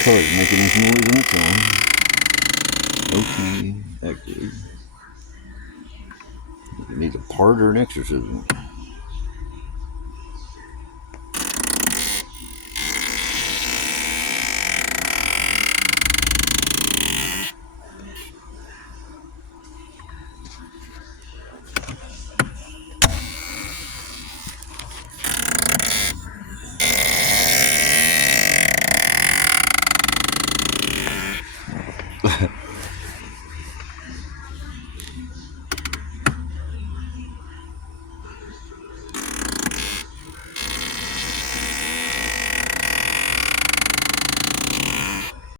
car's making this noise on its own. Okay, active. It needs a part or an exorcism.